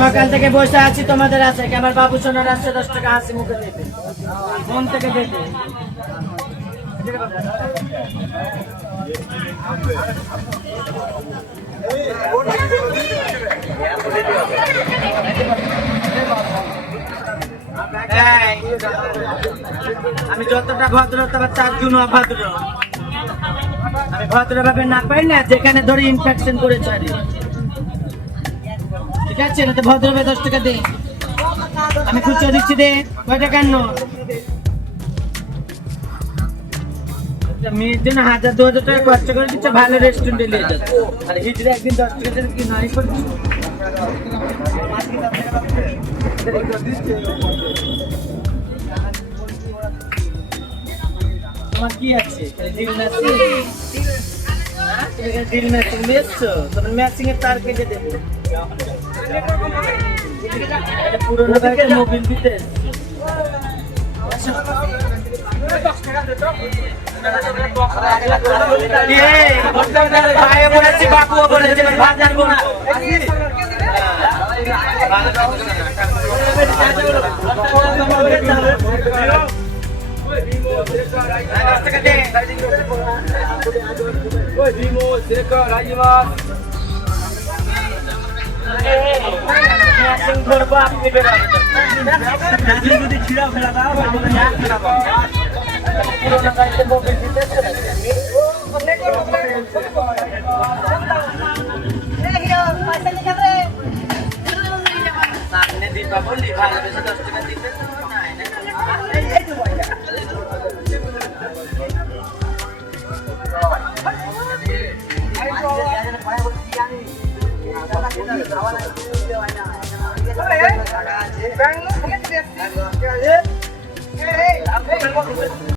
সকাল থেকে বসে আছি তোমাদের আছে আমার বাবু সোনার আসছে 10 টাকা হাসি মুখে দেবে মন থেকে দেবে আমি যতটা ভদ্র তবে 4 গুণ অভদ্র আমি ভদ্রভাবে না পাই না যেখানে ধরে ইনফেকশন করেছে আর ঠিক আছে না তো ভদ্রভাবে 10 টাকা দে আমি খুচরো দিচ্ছি দে কয় টাকা আনো মেয়ের জন্য 1000-2000 টাকা খরচ করে দিচ্ছে ভালো রেস্টুরেন্টে নিয়ে যাচ্ছে আর হিজড়ে একদিন 10 টাকা দিয়ে কি নাই করছি তোমার কি আছে ডিল ম্যাচিং ডিল ম্যাচিং বেচছো তোমার ম্যাচিং এর তার কেটে দেবে এটা পুরোনো গাড়িতে মোবিল দিতে ভাইও বলেছি বাপুও বলেছে বাজার বোনা যদি ছিড়া ফেলা দাও পুরোনো গাড়িতে মোবিল দিতে সামনে দিবা বললি ভালোবেসে 10 টাকা দিতে